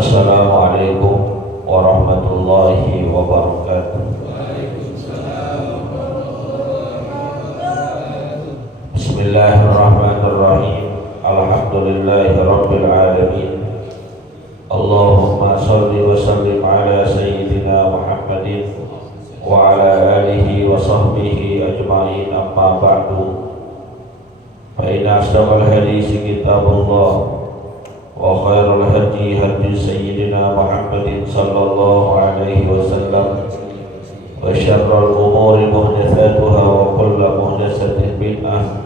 Assalamualaikum warahmatullahi wabarakatuh. Bismillahirrahmanirrahim. Alhamdulillahi rabbil alamin. Allahumma salli wa sallim ala sayyidina Muhammadin wa ala alihi wa sahbihi ajma'in, amma ba'du. Fa inna asdaqal hadisi kitabullah wa khairal hadi hadi sayyidina Muhammadin sallallahu alaihi wasallam, wa syarrul umuri muhdatsatuha wa kullu muhdatsatin bid'ah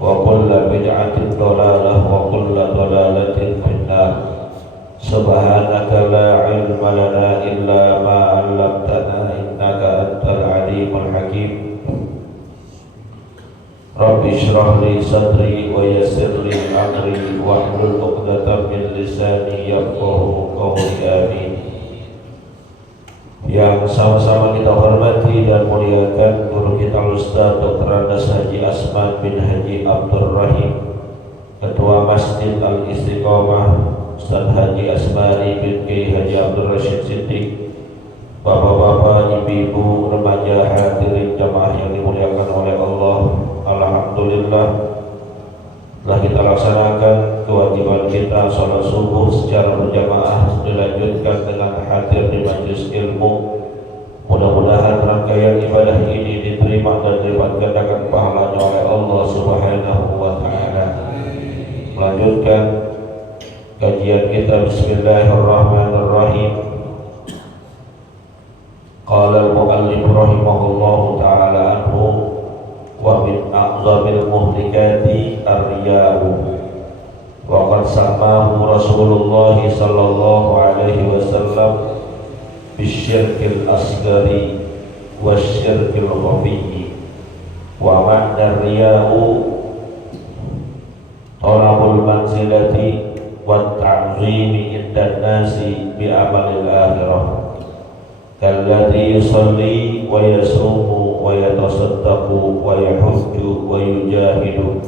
wa kullu bid'atin dhalalah wa kullu dhalalatin finnar. Subhanaka la ilma lana illa ma 'allamtana innaka antal alimul hakim. Rabbi shrah li sadri wa yassir li amri wahlul 'uqdatam min lisani yafqahu qawli. Amin. Yang sama-sama kita hormati dan muliakan guru kita Ustaz Dr. Andes Haji Asman bin Haji Abdul Rahim, Ketua Masjid Al-Istiqomah, Ustaz Haji Asmari bin Kiai Haji Abdul Rashid Siddiq, bapak-bapak, ibu-ibu, remaja, hadirin jamaah yang dimuliakan oleh Allah. Alhamdulillah telah kita laksanakan kewajiban kita sholat subuh secara berjamaah, dilanjutkan dengan hadir di majelis ilmu. Mudah-mudahan rangkaian ibadah ini diterima dan dilipat gandakan pahalanya oleh Allah Subhanahu wa ta'ala. Melanjutkan kajian kita. Bismillahirrahmanirrahim. Qala al-mu'allif rahimahullahu ta'ala anhu, wa min a'zamil muhlikati ar-riya'u, wa qad samahu Rasulullah sallallahu alaihi wasallam bisyirkil asgari wasyirkil khafiyyi. Wa ma'na ar-riya'u talabul manzilati wa ta'zimi inda nasi bi amalil akhirah, kalladhi yusalli wa yasumu wa yatasaddaqu wa yahujju wa yujahidu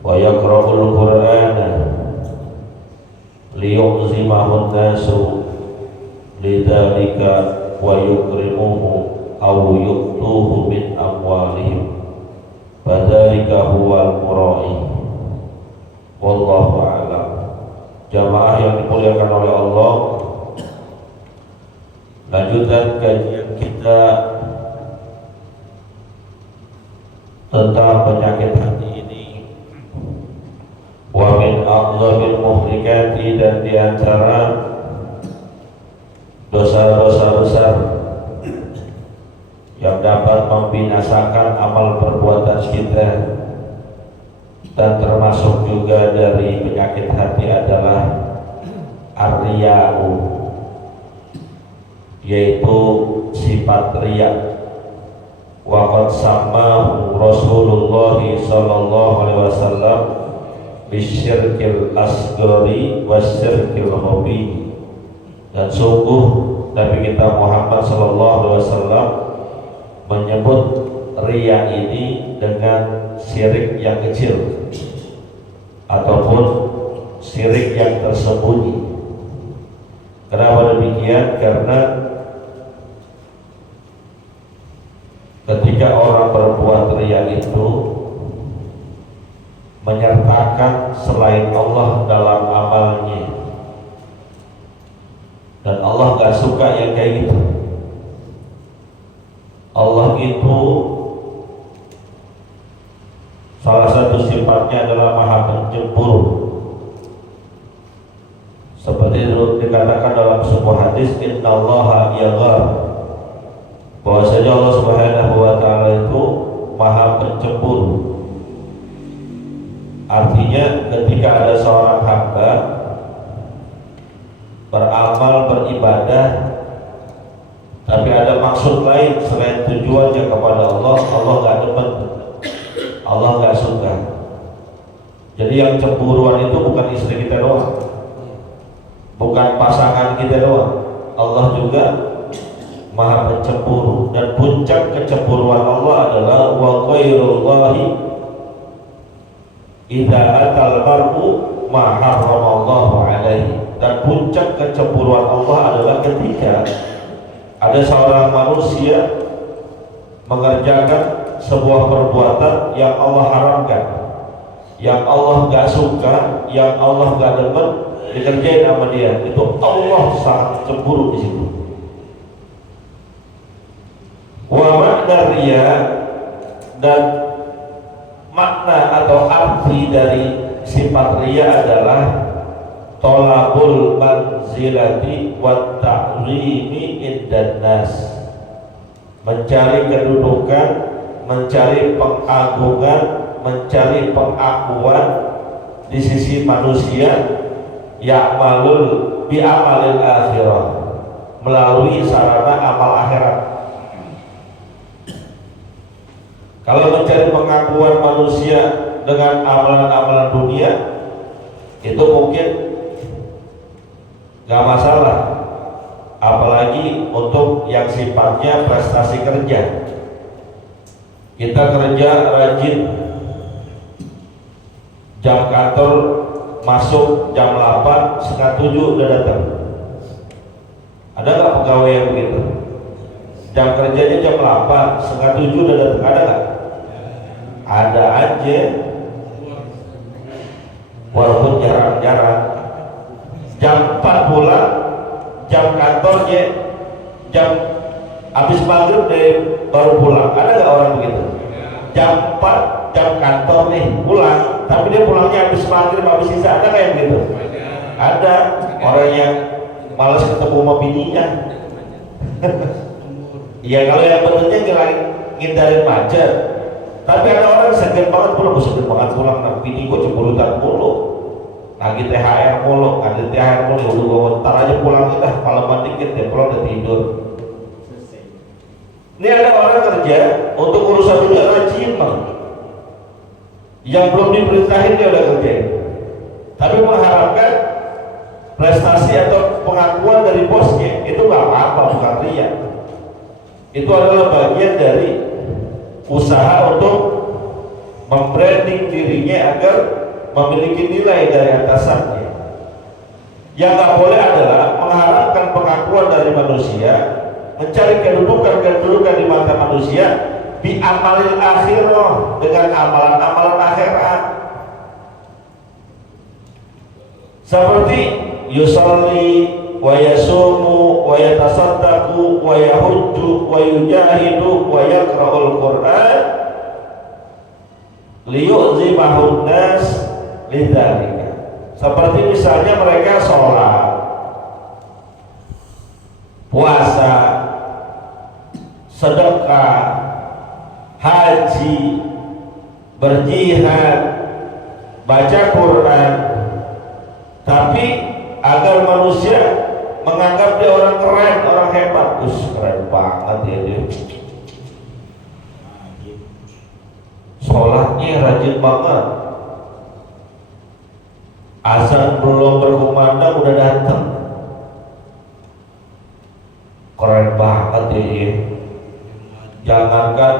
wa yaqra'ul qur'ana liyu'zimahu an-nasu lidzalika wa yukrimuhu aw yu'tuhu min amwalihim, fadzalika huwal mura'i. Wallahu a'lam. Jamaah yang dimuliakan oleh Allah, lanjutan kajian kita tentang penyakit hati ini. Wa min a'zamil muhlikati, dan diantara dosa-dosa besar yang dapat membinasakan amal perbuatan kita dan termasuk juga dari penyakit hati adalah ar-riya'u, yaitu sifat riya. Wa qad samahu Rasulullah sallallahu alaihi wasallam bisyirkil asghari wasyirkil khafiyyi, dan sungguh Nabi kita Muhammad sallallahu alaihi wasallam menyebut riya ini dengan syirik yang kecil ataupun syirik yang tersembunyi. Kenapa demikian? Karena ketika orang berbuat riya itu menyertakan selain Allah dalam amalnya, dan Allah gak suka yang kayak gitu. Allah itu salah satu sifatnya adalah maha pencemburu, seperti itu dikatakan dalam sebuah hadis, innallaha yaghar, bahwasanya Allah Subhanahu wa ta'ala itu maha pencemburu. Artinya ketika ada seorang hamba beramal, beribadah, tapi ada maksud lain selain tujuannya kepada Allah, Allah gak demen, Allah gak suka. Jadi yang cemburuan itu bukan istri kita doang, bukan pasangan kita doang, Allah juga maha pencemburu. Dan puncak kecemburuan Allah adalah wa khairullahi idza atal mar'u ma harramallahu alaihi, dan puncak puncak kecemburuan Allah adalah ketika ada seorang manusia mengerjakan sebuah perbuatan yang Allah haramkan, yang Allah gak suka, yang Allah gak demen dikerjain sama dia. Itu Allah sangat cemburu di situ. Wa makna riya, dan makna atau arti dari sifat riya adalah tolabul manzilati wa ta'zimi indan nas, mencari kedudukan, mencari pengagungan, mencari pengakuan di sisi manusia, ya'malul bi'amalil akhirah, melalui sarana amal akhirat. Kalau mencari pengakuan manusia dengan amalan-amalan dunia, itu mungkin gak masalah, apalagi untuk yang sifatnya prestasi kerja. Kita kerja rajin, jam kantor masuk jam 8, setengah 7 udah datang. Ada gak pegawai yang begitu? Jam kerjanya jam 8, setengah 7 udah datang, ada gak? Ada aja, walaupun jarang-jarang. Jam 4 pulang, jam kantornya jam habis maghrib deh baru pulang. Ada gak orang begitu? Jam 4 jam kantor nih pulang, tapi dia pulangnya habis maghrib, habis sisa. Ada gak yang begitu? Ada. Orang yang malas ketemu sama bininya. Ya kalau yang benarnya ngindarin macet. Tapi ada orang sakit banget pulang, nah bini gua cemburutan mulu, lagi THR mulu, ada THR mulu, udah gua ntar aja pulang dah, malaman dikit dia pulang udah tidur. Ini ada orang kerja untuk urusan dunia rajin bang, yang belum diperintahin dia udah kerjain, tapi mengharapkan prestasi atau pengakuan dari bosnya. Itu gak apa-apa, bukan riya. Itu adalah bagian dari usaha untuk membranding dirinya agar memiliki nilai dari atasannya. Yang gak boleh adalah mengharapkan pengakuan dari manusia, mencari kedudukan di mata manusia, bi amalil akhirah, dengan amalan-amalan akhirat. Seperti yusolli wa yasumu wa yatasaddaqu wa yahujju wa yujahidu wa yaqra'ul Qur'an liyu'zimahun nas lidzalika. Seperti misalnya mereka sholat, puasa, sedekah, haji, berjihad, baca Quran, tapi agar manusia menganggap dia orang keren, orang hebat. Keren banget ya dia, sholatnya rajin banget, azan belum berkumandang udah datang, keren banget ya dia. Jangankan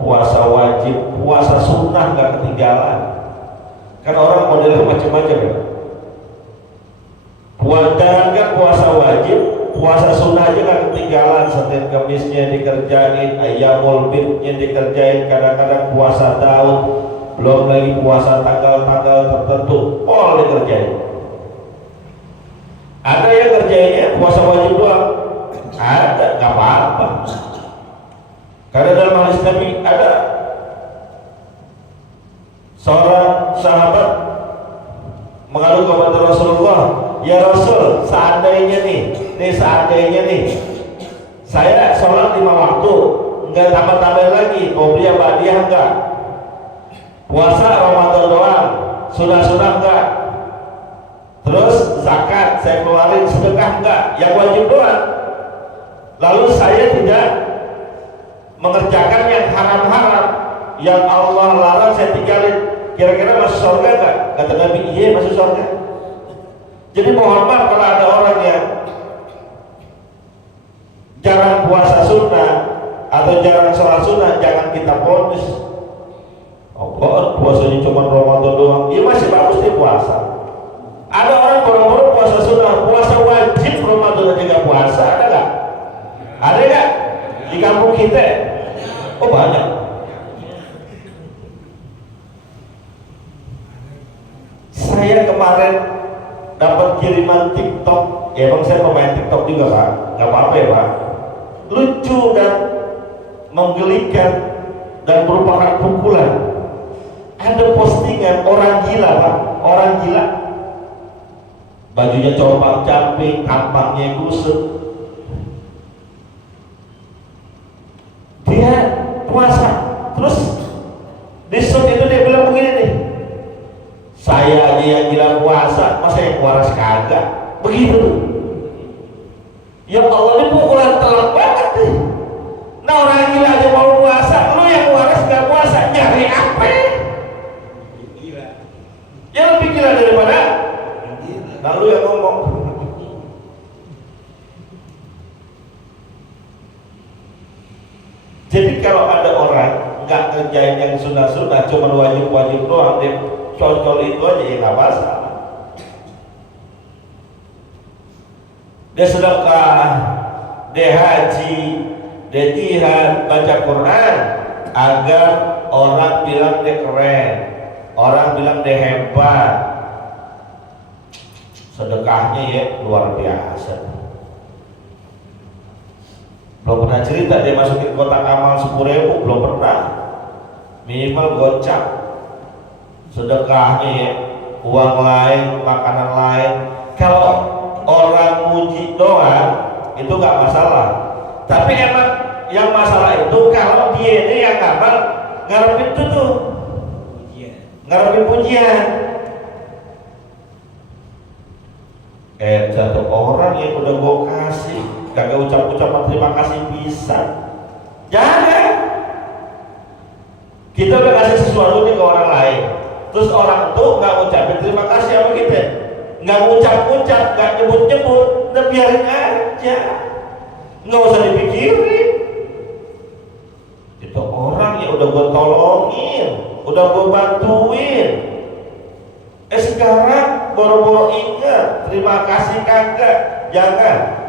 puasa wajib, puasa sunnah gak ketinggalan. Kan orang modelnya macam-macam ya. Jangankan puasa wajib, puasa sunnah aja gak ketinggalan. Senin Kemisnya dikerjain, Ayyamul Bidnya dikerjain, kadang-kadang puasa Daud, belum lagi puasa tanggal-tanggal tertentu, all dikerjain. Ada yang kerjainnya puasa wajib doang, ada, gak apa-apa. Karena dalam hadis Nabi ada seorang sahabat mengadu kepada Rasulullah, ya Rasul, seandainya nih saya sholat 5 waktu, enggak tambah-tambah lagi, qobliyah ba'diyah enggak, puasa Ramadan doang, sunah-sunah enggak, terus zakat saya keluarin, sedekah enggak, yang wajib doang, lalu saya tidak mengerjakan yang haram-haram, yang Allah larang saya tinggalin, kira-kira masuk surga enggak? Kata Nabi, iya masuk surga. Jadi mohon maaf kalau ada orang yang jarang puasa sunnah atau jarang sholat sunnah, jangan kita ponis. Oh, puasanya cuma Ramadan doang, iya masih bagus dia puasa. Ada orang boro-boro puasa sunnah, puasa Saya kemarin dapat kiriman TikTok, ya emang saya pemain TikTok juga Pak, nggak apa-apa ya Pak. Lucu dan menggelikan dan merupakan pukulan. Ada postingan orang gila Pak, orang gila. Bajunya compang-camping, tampangnya kusut. Dia puasa, terus di shoot itu dia bilang begini nih, saya aja yang gila puasa, masa yang waras kagak? Begitu tuh. Ya Allah, ini pukulan telak banget nih. Nah orang gila aja mau puasa, lu yang waras gak puasa, nyari apa? Gila. Ya lebih gila daripada nah lu yang ngomong. Jadi kalau ada orang nggak kerjain yang sunnah-sunnah, cuma wajib-wajib doang, dia cocol itu aja ya nggak masalah. Dia sedekah, dia haji, dia jihad, baca Quran, agar orang bilang dia keren, orang bilang dia hebat. Sedekahnya ya luar biasa. Belum pernah cerita dia masukin kotak amal 10.000, belum pernah. Minimal gocap. Sedekahnya ya, uang lain, makanan lain. Kalau orang muji doang itu nggak masalah. Tapi emang yang masalah itu kalau dia ini yang ngamal ngarepin itu tuh, ngarepin pujian. Satu orang yang udah gue kasih kagak ucap-ucapan terima kasih bisa. Jangan. Kita udah kasih sesuatu nih ke orang lain, terus orang tuh nggak ucapin terima kasih sama kita, nggak ucap-ucap, nggak nyebut-nyebut, udah biarin aja, nggak usah dipikirin. Itu orang yang udah gue tolongin, udah gue bantuin. Sekarang boro-boro ingat terima kasih kagak, jangan.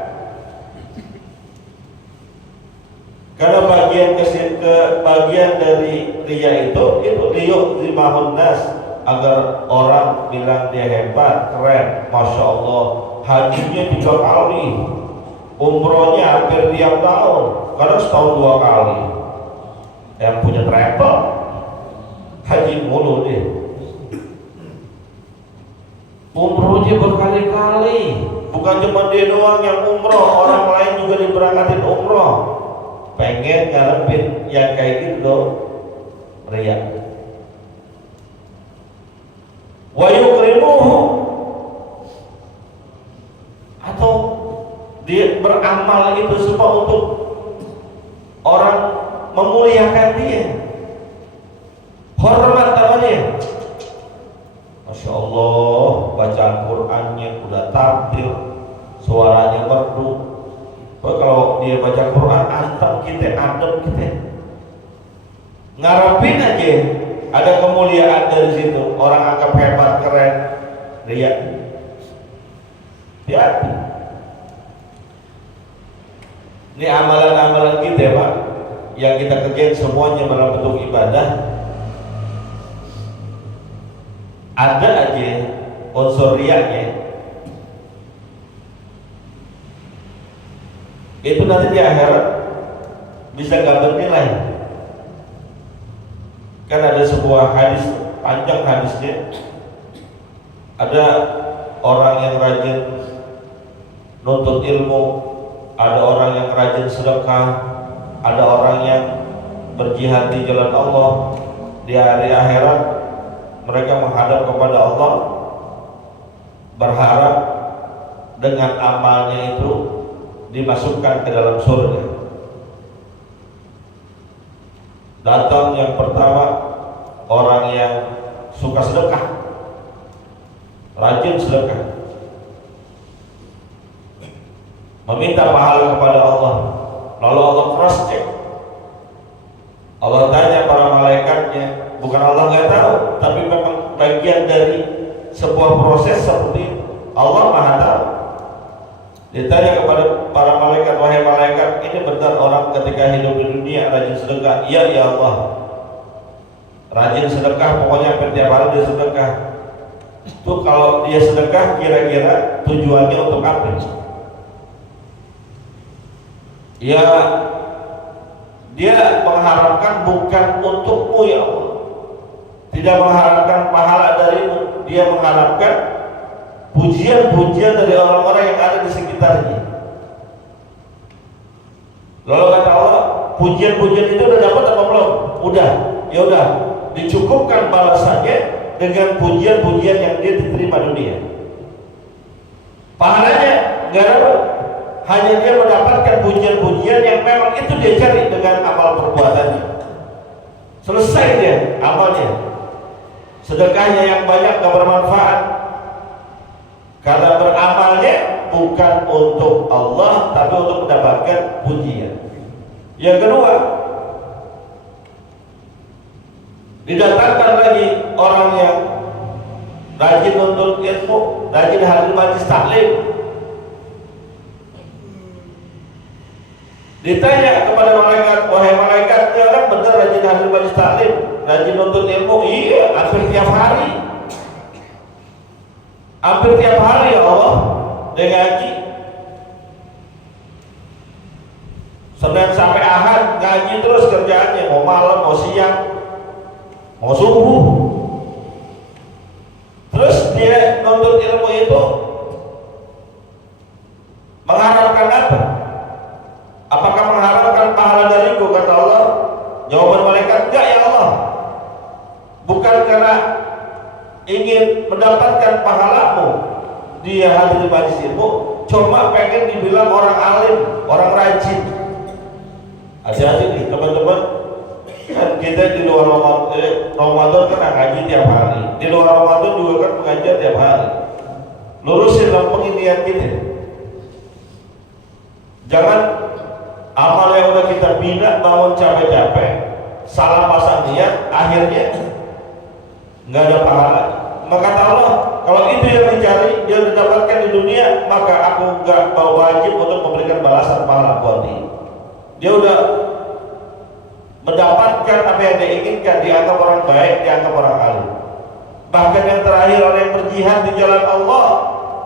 Karena bagian dari ria itu liuk rimahun nas, agar orang bilang dia hebat, keren, masya Allah. Hajinya 3 kali, umrohnya hampir tiap tahun, kadang setahun 2 kali. Yang punya travel haji mulu deh. Umrohnya berkali-kali, bukan cuma dia doang yang umroh, orang lain juga diberangkatin umroh. Pengen ngarepin yang kayak gitu riya. Wa yukrimuhu, atau dia beramal itu semua untuk orang memuliakan dia, hormat namanya. Masya Allah, bacaan Qurannya udah tampil, suaranya merdu. Kalau dia baca Quran, adem kita, ngarepin aja ada kemuliaan dari situ, orang anggap hebat, keren, riya. Hati-hati. Ini amalan-amalan kita ya Pak, yang kita kerjain semuanya dalam bentuk ibadah, ada aja unsur riyanya. Itu nanti di akhirat bisa gak bernilai. Kan ada sebuah hadis, panjang hadisnya. Ada orang yang rajin nuntut ilmu, ada orang yang rajin sedekah, ada orang yang berjihad di jalan Allah. Di hari akhirat mereka menghadap kepada Allah, berharap dengan amalnya itu dimasukkan ke dalam surga. Datang yang pertama orang yang suka sedekah, rajin sedekah, meminta pahala kepada Allah. Lalu Allah cross check, Allah tanya para malaikatnya, bukan Allah nggak tahu, tapi memang bagian dari sebuah proses seperti itu. Allah Maha tahu. Ditanya kepada para malaikat, wahai malaikat, ini benar orang ketika hidup di dunia rajin sedekah? Iya ya Allah, rajin sedekah, pokoknya hampir tiap hari dia sedekah. Tuh kalau dia sedekah kira-kira tujuannya untuk apa? Ya dia mengharapkan bukan untukmu ya Allah, tidak mengharapkan pahala darimu, dia mengharapkan pujian-pujian dari orang-orang yang ada di sekitarnya. Lalu kata Allah, pujian-pujian itu udah dapat apa belum? Udah, ya udah, dicukupkan balasannya dengan pujian-pujian yang dia diterima dunia. Pahalanya nggak dapat, hanya dia mendapatkan pujian-pujian yang memang itu dia cari dengan amal perbuatannya. Selesai dia amalnya, sedekahnya yang banyak gak bermanfaat karena beramalnya bukan untuk Allah tapi untuk mendapatkan pujian. Yang kedua, didatangkan lagi orang yang rajin nuntut ilmu, rajin hadir majlis taklim. Ditanya kepada malaikat, wahai malaikat, ini orang benar rajin hadir majlis taklim, rajin nuntut ilmu? Iya, hampir tiap hari. Hampir tiap hari ya Allah, dia ngaji. Senin sampai Ahad ngaji terus kerjaannya, mau malam, mau siang, mau subuh. Terus dia nuntut ilmu itu mengharapkan apa? Apakah mengharapkan pahala dariku? Kata Allah, jawaban malaikat, enggak ya Allah, bukan karena ingin mendapatkan pahalamu dia hadir di majlis ilmu, cuma pengen dibilang orang alim, orang rajin. Hati-hati nih teman-teman, kan kita di luar Ramadan kan ngaji tiap hari, di luar Ramadan juga kan mengajar tiap hari. Lurusin lempeng niat kita, jangan amal yang udah kita bina bangun capek-capek, salah pasang niat, akhirnya nggak ada pahala. Maka kata Allah, kalau itu yang dicari dia didapatkan di dunia, maka aku nggak wajib untuk memberikan balasan pahala buat dia. Dia udah mendapatkan apa yang dia inginkan, dianggap orang baik, dianggap orang alim. Bahkan yang terakhir, orang yang berjihad di jalan Allah,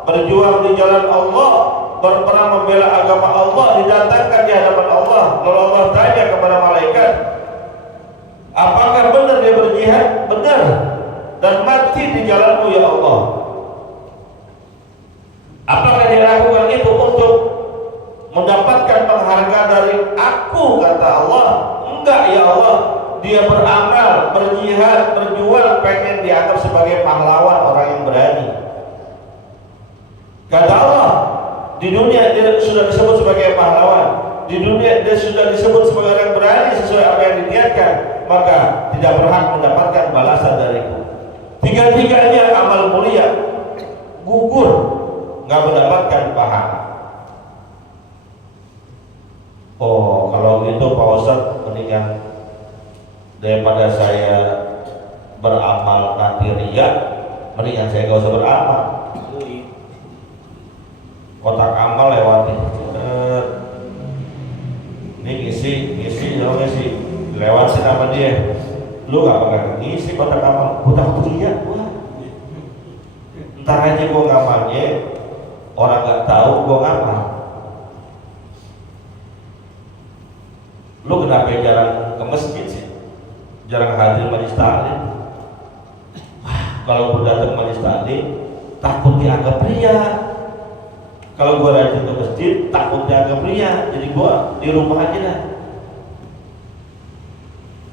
berjuang di jalan Allah, berperang membela agama Allah, didatangkan di hadapan Allah. Lalu Allah tanya kepada malaikat, apakah benar dia berjihad? Benar, dan mati di jalanmu ya Allah. Apakah dia lakukan itu untuk mendapatkan penghargaan dari aku? Kata Allah, enggak ya Allah, dia beramal, berjihad, berjuang, pengen dianggap sebagai pahlawan, orang yang berani. Kata Allah, di dunia dia sudah disebut sebagai pahlawan, di dunia dia sudah disebut sebagai orang yang berani sesuai apa yang diniatkan, maka tidak berhak mendapatkan balasan dariku. Tiga-tiganya amal mulia gugur, nggak mendapatkan pahala. Oh, kalau gitu Pak Ustadz, mendingan daripada saya beramal nanti riya, mendingan saya gak usah beramal. Kotak amal lewati, ini ngisi lewat sih nama dia. Lu gak bakal ngisi kotak amal, kotak riya. Ntar aja gua ngamalnya, orang gak tahu gua ngamal. Lu kenapa jarang ke masjid sih? Jarang hadir majlis taklim? Kalau gua datang majlis taklim, takut dianggap ria. Kalau gua rajin ke masjid, takut dianggap ria. Jadi gua di rumah aja dah.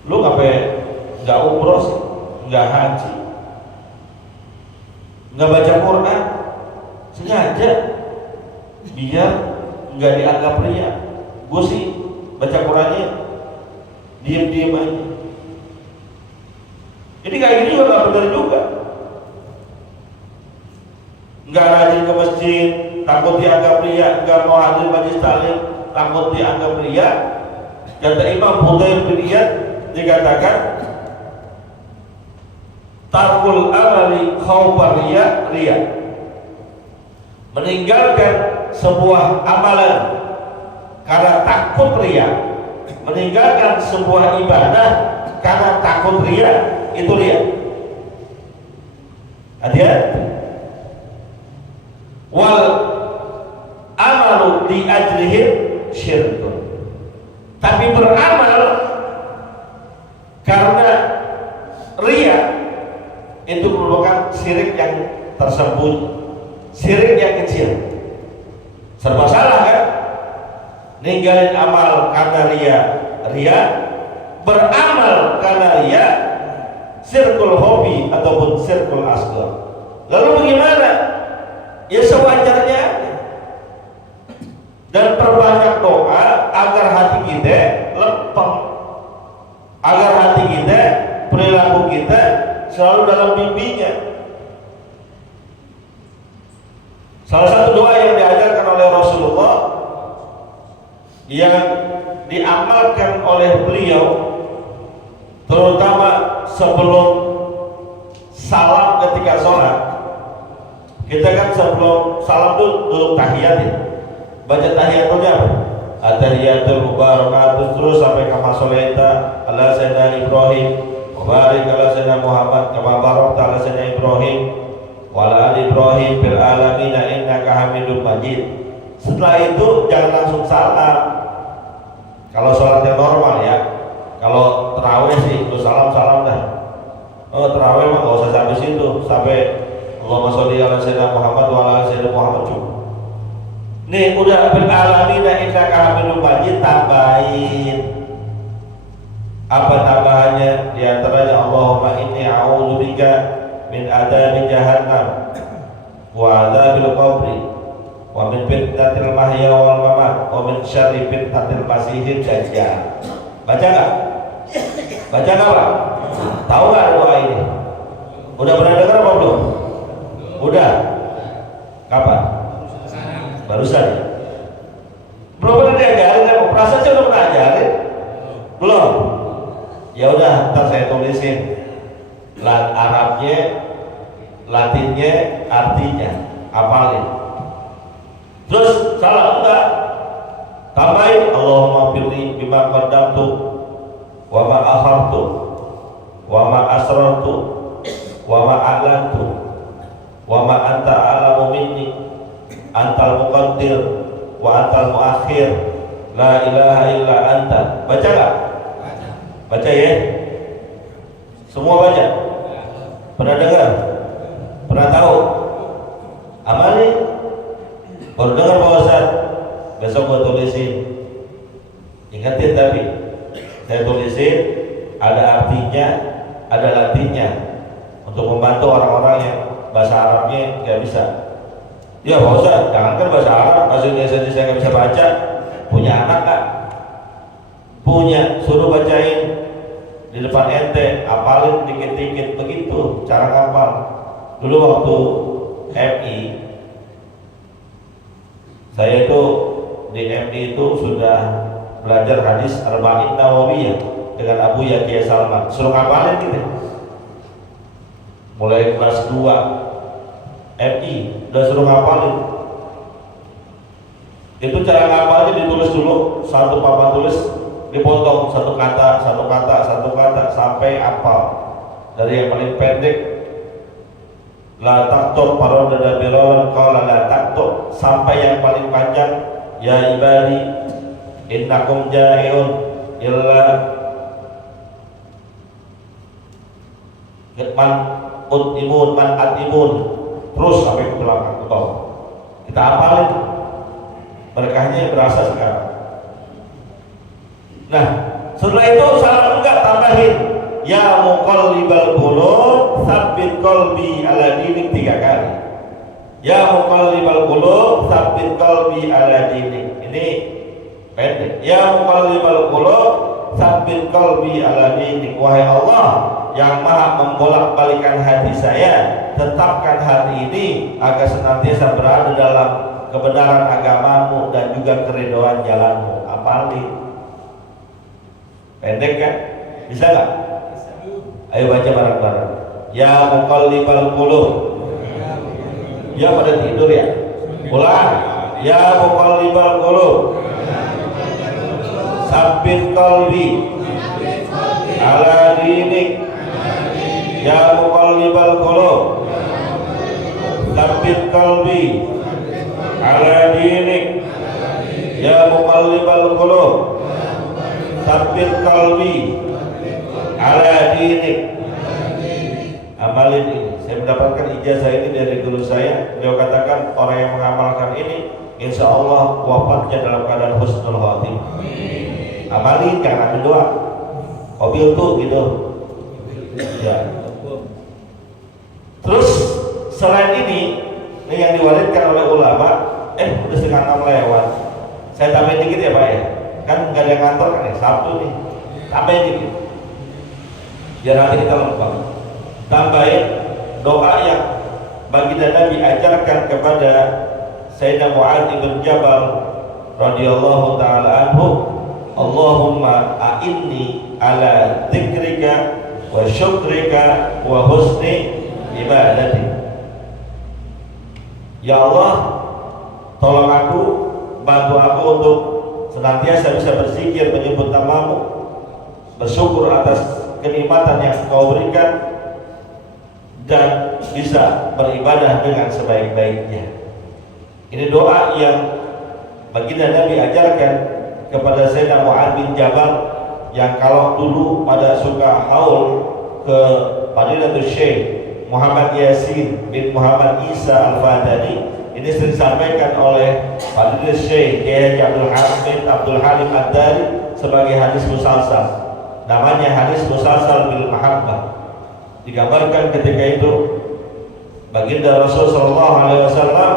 Lu nggak umroh sih, nggak haji, nggak baca Quran, sengaja biar nggak dianggap ria. Gua sih baca Qurannya diem aja. Jadi kayak gini juga gak benar juga. Nggak rajin ke masjid, takut dianggap ria, nggak mau hadir majlis taklim, takut dianggap ria. Kata Imam Fudail bin Iyad, dikatakan tarkul amali khawfar ria, meninggalkan sebuah amalan karena takut ria, meninggalkan sebuah ibadah karena takut ria, itu ria. Hati-hati. Wal amalu li ajlihi syirkun. Tapi beramal karena ria itu merupakan syirik yang tersembunyi, syirik yang kecil. Serba salah kan? Ninggalin amal karena ria, beramal karena ria, sirkul hobi ataupun sirkul asghar. Lalu bagaimana? Ya sewajarnya, dan perbanyak doa agar hati kita lempeng, agar hati kita, perilaku kita selalu dalam bimbingan. Salah satu doa yang diajarkan oleh Rasulullah yang diamalkan oleh beliau, terutama sebelum salam ketika sholat. Kita kan sebelum salam tuh duduk tahiyat ya. Baca tahiyatnya apa? At-tahiyatul mubarakatuh, terus sampai kama sholaita ala sayyidina Ibrahim wa barik ala sayyidina Muhammad kama barakta ala sayyidina Ibrahim wa ala ali Ibrahim fil alamin innaka Hamidum Majid. Setelah itu jangan langsung salam. Kalau sholatnya normal ya. Kalau terawih sih terus salam dah. Oh, terawih mah nggak usah sampai situ, sampai Allahumma sholli ala sayyidina Muhammad wa ala sayyidina Muhammad cukup. Nih udah bil alamin innaka Hamidum Majid, tambahin. Apa tambahannya? Di antaranya Allahumma inni a'udzubika min adzabi jahannam wa adzabil qabri wa min fitnatil mahya wal mamat wa min syarri fitnatil masiihid dajjal. Baca enggak? Baca enggak, Pak? Tahu enggak doa ini? Udah pernah dengar apa belum? Udah. Kapan? Barusan ya? Belum pernah diajarin, ya? Perasaan saya udah pernah ajarin? Belum? Ya udah, ntar saya tulisin Arabnya, Latinnya, artinya, hafalin. Terus salah enggak? Tambahin Allahumma firli bima qaddamtu wa ma akhartu wa ma asrartu wa ma a'lantu wa ma anta a'lamu minni antal muqaddir wa antal muakhir la ilaha illa anta. Baca enggak? Baca ya? Semua baca? Pernah dengar? Pernah tahu? Amali? Baru dengar Pak Ustaz? Besok gua tulisin. Ingatin tapi saya tulisin, ada artinya, ada latinnya, untuk membantu orang-orang yang bahasa Arabnya nggak bisa. Ya Pak Ustaz, jangankan bahasa Arab, bahasa Indonesia saya nggak bisa baca. Punya anak nggak? Punya, suruh bacain di depan ente, hafalin dikit-dikit, begitu cara ngapal. Dulu waktu MI, saya itu di MI itu sudah belajar hadis Arba'in Nawawiyah dengan Abu Yahya Salman. Suruh ngapalin gitu. Mulai kelas 2 MI udah suruh ngapalin. Itu cara ngapalnya ditulis dulu, satu papan tulis dipotong satu kata sampai hafal. Dari yang paling pendek la taktub parodada bilawan qala la taktub sampai yang paling panjang ya ibadi innakum ja'iun illa man utimun man atimun, terus sampai ke belakang ke bawah. Kita hafalin, berkahnya berasa sekarang. Nah, setelah itu salah enggak tambahin ya muqallibal qulub tsabbit qalbi ala dinik 3 kali. Ya muqallibal qulub tsabbit qalbi ala dinik. Ini pendek. Ya muqallibal qulub tsabbit qalbi ala dinik. Wahai Allah yang maha membolak-balikan hati saya, tetapkan hati ini agar senantiasa berada dalam kebenaran agamamu dan juga keridhaan jalanmu. Apalagi pendek kan? Bisa gak? Ayo baca bareng-bareng. Ya muqallibal qulub. Ya pada tidur ya? Ulang. Ya muqallibal qulub tsabbit qalbi ala dinik. Ya muqallibal qulub tsabbit qalbi ala dinik ya muqallibal qulub tsabbit qalbi ala dinik. Amalin ini. Saya mendapatkan ijazah ini dari guru saya. Beliau katakan orang yang mengamalkan ini insya Allah wafatnya dalam keadaan husnul khatimah. Amalin, jangan ambil doa. Mobil tuh gitu. Ya. Terus selain ini yang diwariskan oleh ulama, udah setengah 6 lewat. Saya tambahin dikit ya Pak ya. Kan nggak ada yang ngantor kan ya, Sabtu nih. Tambahin dikit. Biar nanti kita lengkap. Tambahin doa yang baginda Nabi ajarkan kepada Sayyidina Mu'adz bin Jabal radhiyallahu taala anhu, Allahumma a'inni ala dzikrika wa syukrika wa husni ibadati. Ya Allah, tolong aku, bantu aku untuk senantiasa bisa berzikir, menyebut namamu, bersyukur atas kenikmatan yang Kau berikan, dan bisa beribadah dengan sebaik-baiknya. Ini doa yang baginda Nabi ajarkan kepada Sayyidina Mu'adz bin Jabal, yang kalau dulu pada suka haul ke Fadilatul Syekh Muhammad Yasin bin Muhammad Isa Al-Fadani, ini sering disampaikan oleh Fadilatul Syekh Kiai Abdul Halim Ad-Dari sebagai hadis musalsal. Namanya hadis musalsal bil mahabbah. Digambarkan ketika itu baginda Rasul sallallahu alaihi wasallam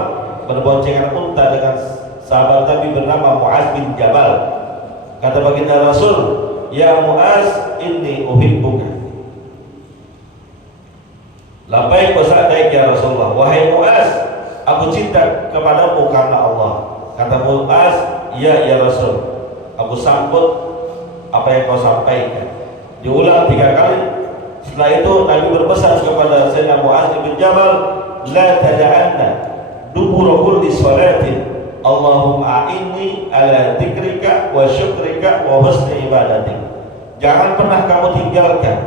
berboncengan unta dengan sahabat Nabi bernama Mu'adz bin Jabal. Kata baginda Rasul, "Ya Mu'adz, inni uhibbuka." Labbaik wa sa'daik ya Rasulullah. Wahai Mu'adz, aku cinta kepadamu karena Allah. Kata Mu'adz, "Ya Rasul, aku sambut apa yang kau sampaikan." Diulang 3 kali. Setelah itu Nabi berpesan kepada Sayyidina Mu'adz bin Jabal, la tada'anna dubura kulli sholatin Allahumma a'inni ala dzikrika wa syukrika wa husni ibadatik. Jangan pernah kamu tinggalkan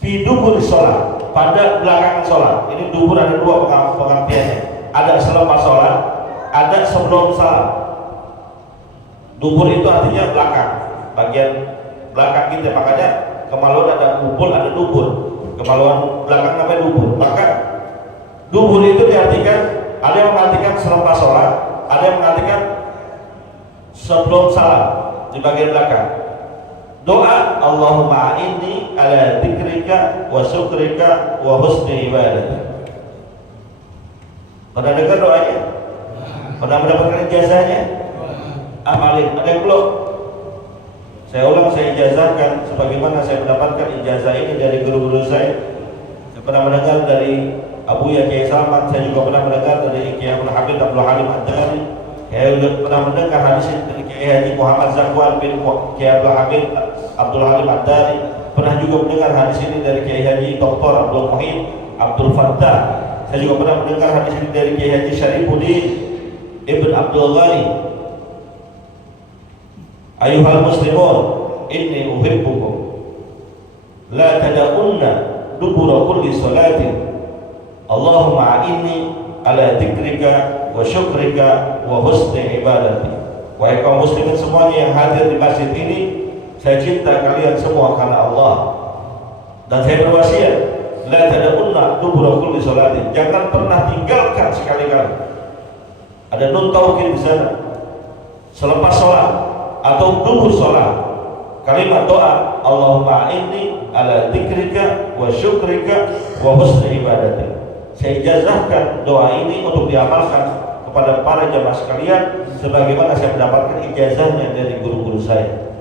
fi dubur sholat, pada belakangan sholat. Ini dubur ada 2 pengertiannya. Ada selepas sholat, ada sebelum salam. Dubur itu artinya belakang, bagian belakang kita. Makanya kemaluan ada kubul, ada dubur. Kemaluan belakang namanya dubur. Maka dubur itu diartikan, ada yang mengartikan selepas sholat, ada yang mengartikan sebelum salam di bagian belakang. Doa Allahumma a'inni ala dzikrika wa syukrika wa husni ibadatik. Pernah dengar doanya? Pernah mendapatkan ijazahnya? Amalin. Ada yang belum? Saya ulang, saya ijazahkan sebagaimana saya mendapatkan ijazah ini dari guru-guru saya. Saya pernah mendengar dari Abu Ya Kiai Salman, saya juga pernah mendengar dari Kiai Abdul Halim Ad-Dari. Saya juga pernah mendengar hadis ini dari Kiai Haji Muhammad Zakwan bin Kiai Abdul Halim Ad-Dari. Pernah juga mendengar hadis ini dari Kiai Haji Dr. Abdul Muhid Abdul Fattah. Saya juga pernah mendengar hadis ini dari Kiai Haji Syarifuddin Ibn Abdul Ghani. Ayuhal muslimun, inni uhibbukum, la tada'unna dubura kulli sholatin Allahumma a'inni ala dzikrika wa syukrika wa husni ibadati. Wahai kaum muslimin semuanya yang hadir di masjid ini, saya cinta kalian semua karena Allah, dan saya berwasiat, la tada'unna dubura kulli sholatin, jangan pernah tinggalkan sekali-kali. Ada nun taukid di sana, selepas sholat atau dubur sholat, kalimat doa Allahumma inni ala dzikrika wa syukrika wa husni ibadati. Saya ijazahkan doa ini untuk diamalkan kepada para jamaah sekalian sebagaimana saya mendapatkan ijazahnya dari guru-guru saya.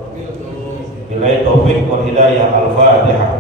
Billahi taufiq wal hidayah. Al-Fatihah.